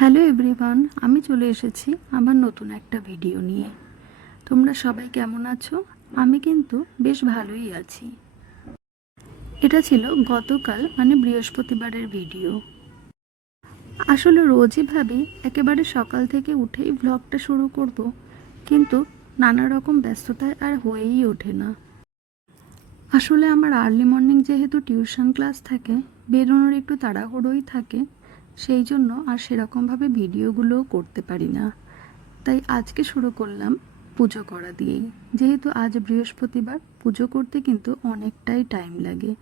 Hello everyone, আমি চলে এসেছি আমার নতুন একটা ভিডিও নিয়ে। তোমরা সবাই কেমন আছো? আমি কিন্তু বেশ ভালোই আছি। এটা ছিল গতকাল বৃহস্পতিবারের ভিডিও। আসলে রোজই ভাবি একেবারে সকাল থেকে উঠেই ভ্লগটা শুরু করব, কিন্তু নানা রকম ব্যস্ততায় আর হয়েই ওঠে না। আসলে আমার আর্লি মর্নিং যেহেতু টিউশন ক্লাস থাকে, বেরোনোর একটু তাড়াহুড়োই থাকে, সেই জন্য আর সেরকমভাবে ভিডিওগুলোও করতে পারি না। তাই আজকে শুরু করলাম পুজো করা দিয়েই। যেহেতু আজ বৃহস্পতিবার, পুজো করতে কিন্তু অনেকটাই টাইম লাগে,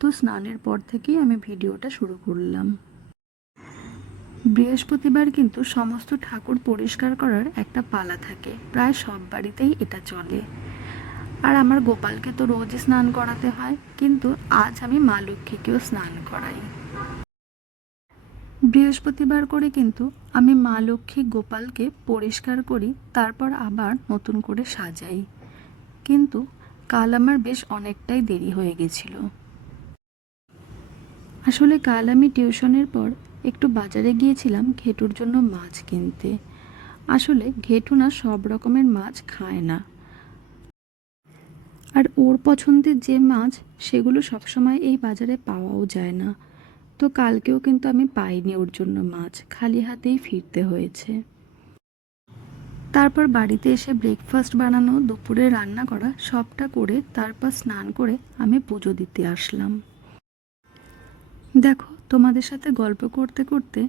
তো স্নানের পর থেকেই আমি ভিডিওটা শুরু করলাম। বৃহস্পতিবার কিন্তু সমস্ত ঠাকুর পরিষ্কার করার একটা পালা থাকে, প্রায় সব বাড়িতেই এটা চলে। আর আমার গোপালকে তো রোজই স্নান করাতে হয়, কিন্তু আজ আমি মা লক্ষ্মীকেও স্নান করাই। বৃহস্পতিবার করে কিন্তু আমি মা লক্ষ্মী গোপালকে পরিষ্কার করি, তারপর আবার নতুন করে সাজাই। কিন্তু কাল আমার বেশ অনেকটাই দেরি হয়ে গেছিল। আসলে কাল আমি টিউশনের পর একটু বাজারে গিয়েছিলাম ঘেটুর জন্য মাছ কিনতে। আসলে ঘেটু না সব রকমের মাছ খায় না, আর ওর পছন্দের যে মাছ সেগুলো সবসময় এই বাজারে পাওয়াও যায় না। তো কালকেও কিন্তু আমি পাইনি ওর জন্য মাছ, খালি হাতেই ফিরতে হয়েছে। তারপর বাড়িতে এসে ব্রেকফাস্ট বানানো, দুপুরে রান্না করা সবটা করে তারপর স্নান করে আমি পুজো দিতে আসলাম। দেখো, তোমাদের সাথে গল্প করতে করতে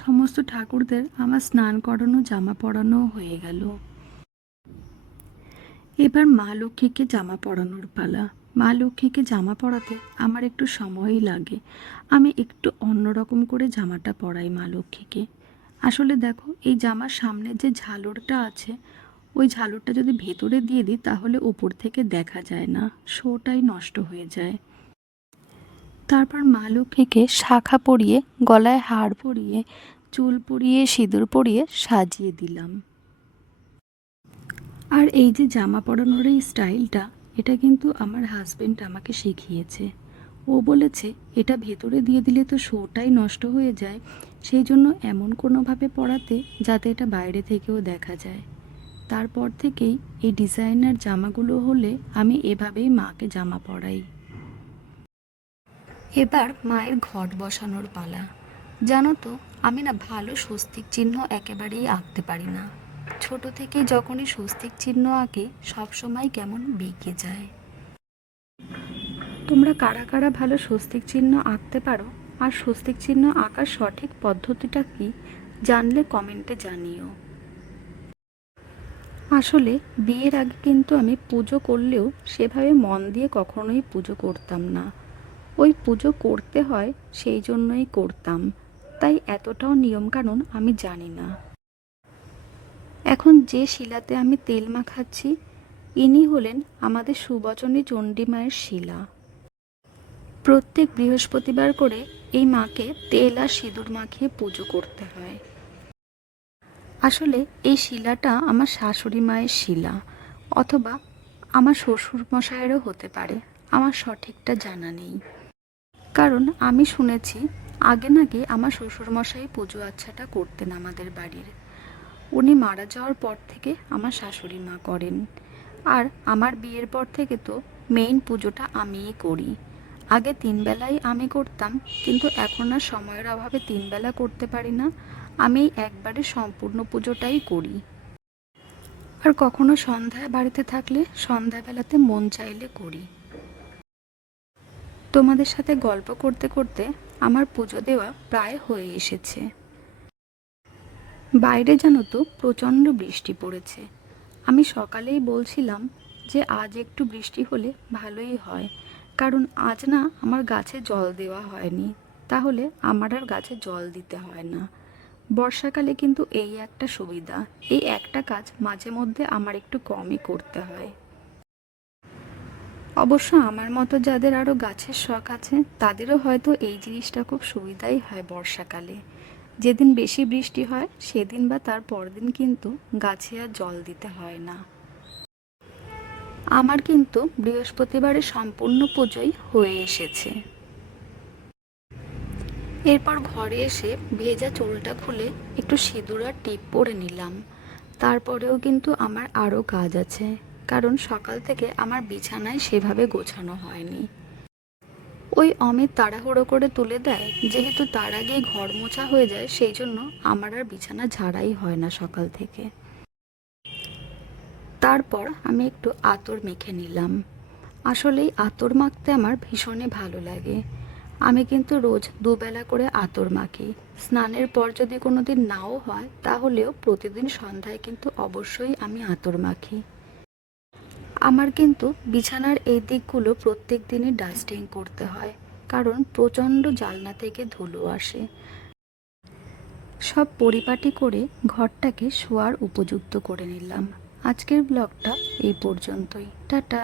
সমস্ত ঠাকুরদের আমার স্নান করানো, জামা পরানো হয়ে গেল। এবার মা লক্ষ্মীকে জামা পরানোর পালা। মা লক্ষ্মীকে জামা পরাতে আমার একটু সময়ই লাগে। আমি একটু অন্যরকম করে জামাটা পরাই মা লক্ষ্মীকে। আসলে দেখো, এই জামার সামনে যে ঝালরটা আছে, ওই ঝালরটা যদি ভেতরে দিয়ে দিই তাহলে ওপর থেকে দেখা যায় না, শোটাই নষ্ট হয়ে যায়। তারপর মা লক্ষ্মীকে শাখা পরিয়ে, গলায় হার পরিয়ে, চুল পরিয়ে, সিঁদুর পরিয়ে সাজিয়ে দিলাম। আর এই যে জামা পরানোর এই স্টাইলটা, এটা কিন্তু আমার হাজবেন্ড আমাকে শিখিয়েছে। ও বলেছে এটা ভেতরে দিয়ে দিলে তো শোটাই নষ্ট হয়ে যায়, সেই জন্য এমন কোনোভাবে পরাতে যাতে এটা বাইরে থেকেও দেখা যায়। তারপর থেকেই এই ডিজাইনার জামাগুলো হলে আমি এভাবেই মাকে জামা পরাই। এবার মায়ের ঘট বসানোর পালা। জানো তো, আমি না ভালো স্বস্তিক চিহ্ন একেবারেই আঁকতে পারি না। ছোট থেকে যখনই স্বস্তিক চিহ্ন আঁকি সবসময় কেমন বেঁকে যায়। তোমরা কারা কারা ভালো স্বস্তিক চিহ্ন আঁকতে পারো, আর স্বস্তিক চিহ্ন আঁকার সঠিক পদ্ধতিটা কি জানলে কমেন্টে জানিও। আসলে বিয়ের আগে কিন্তু আমি পুজো করলেও সেভাবে মন দিয়ে কখনোই পুজো করতাম না। ওই পুজো করতে হয় সেই জন্যই করতাম, তাই এতটাও নিয়মকানুন আমি জানি না। এখন যে শিলাতে আমি তেল মাখাচ্ছি, ইনি হলেন আমাদের সুবচনী চণ্ডী মায়ের শিলা। প্রত্যেক বৃহস্পতিবার করে এই মাকে তেল আর সিঁদুর মাখিয়ে পুজো করতে হয়। আসলে এই শিলাটা আমার শাশুড়ি মায়ের শিলা, অথবা আমার শ্বশুর মশাইয়েরও হতে পারে, আমার সঠিকটা জানা নেই। কারণ আমি শুনেছি আগে নাকি আমার শ্বশুরমশাই পুজো আচ্ছাটা করতেন আমাদের বাড়ির। উনি মারা যাওয়ার পর থেকে আমার শাশুড়ি মা করেন। আর আমার বিয়ের পর থেকে তো মেইন পুজোটা আমিই করি। আগে 3 বেলাই আমি করতাম, কিন্তু এখন আর সময়ের অভাবে 3 বেলা করতে পারি না। আমি একবারে সম্পূর্ণ পুজোটাই করি। আর কখনো সন্ধ্যায় বাড়িতে থাকলে সন্ধ্যাবেলাতে মন চাইলে করি। তোমাদের সাথে গল্প করতে করতে আমার পুজো দেওয়া প্রায় হয়ে এসেছে। বাইরে জানো তো প্রচণ্ড বৃষ্টি পড়েছে। আমি সকালেই বলছিলাম যে আজ একটু বৃষ্টি হলে ভালোই হয়, কারণ আজ না আমার গাছে জল দেওয়া হয়নি, তাহলে আমার আর গাছে জল দিতে হয় না। বর্ষাকালে কিন্তু এই একটা সুবিধা, এই একটা কাজ মাঝে মধ্যে আমার একটু কমই করতে হয়। অবশ্য আমার মতো যাদের আরও গাছের শখ আছে তাদেরও হয়তো এই জিনিসটা খুব সুবিধাই হয় বর্ষাকালে। যেদিন বেশি বৃষ্টি হয় সেদিন বা তার পরদিন কিন্তু গাছে আর জল দিতে হয় না। আমার কিন্তু বৃহস্পতিবারে সম্পূর্ণ পুজোই হয়ে এসেছে। এরপর ঘরে এসে ভেজা চুলটা খুলে একটু সিঁদুর আর টিপ পরে নিলাম। তারপরেও কিন্তু আমার আরও কাজ আছে, কারণ সকাল থেকে আমার বিছানায় সেভাবে গোছানো হয়নি। ওই অমিত তাড়াহুড়ো করে তুলে দেয়, যেহেতু তার আগেই ঘর মোছা হয়ে যায়, সেই জন্য আমার আর বিছানা ঝাড়াই হয় না সকাল থেকে। তারপর আমি একটু আতর মেখে নিলাম। আসলেই আতর মাখতে আমার ভীষণই ভালো লাগে। আমি কিন্তু রোজ দুবেলা করে আতর মাখি। স্নানের পর যদি কোনো দিন নাও হয়, তাহলেও প্রতিদিন সন্ধ্যায় কিন্তু অবশ্যই আমি আতর মাখি। আমার কিন্তু বিছানার এই দিকগুলো প্রত্যেক দিনই ডাস্টিং করতে হয়, কারণ প্রচণ্ড জানলা থেকে ধুলো আসে। সব পরিপাটি করে ঘরটাকে শোয়ার উপযুক্ত করে নিলাম। আজকের ব্লগটা এই পর্যন্তই। টাটা।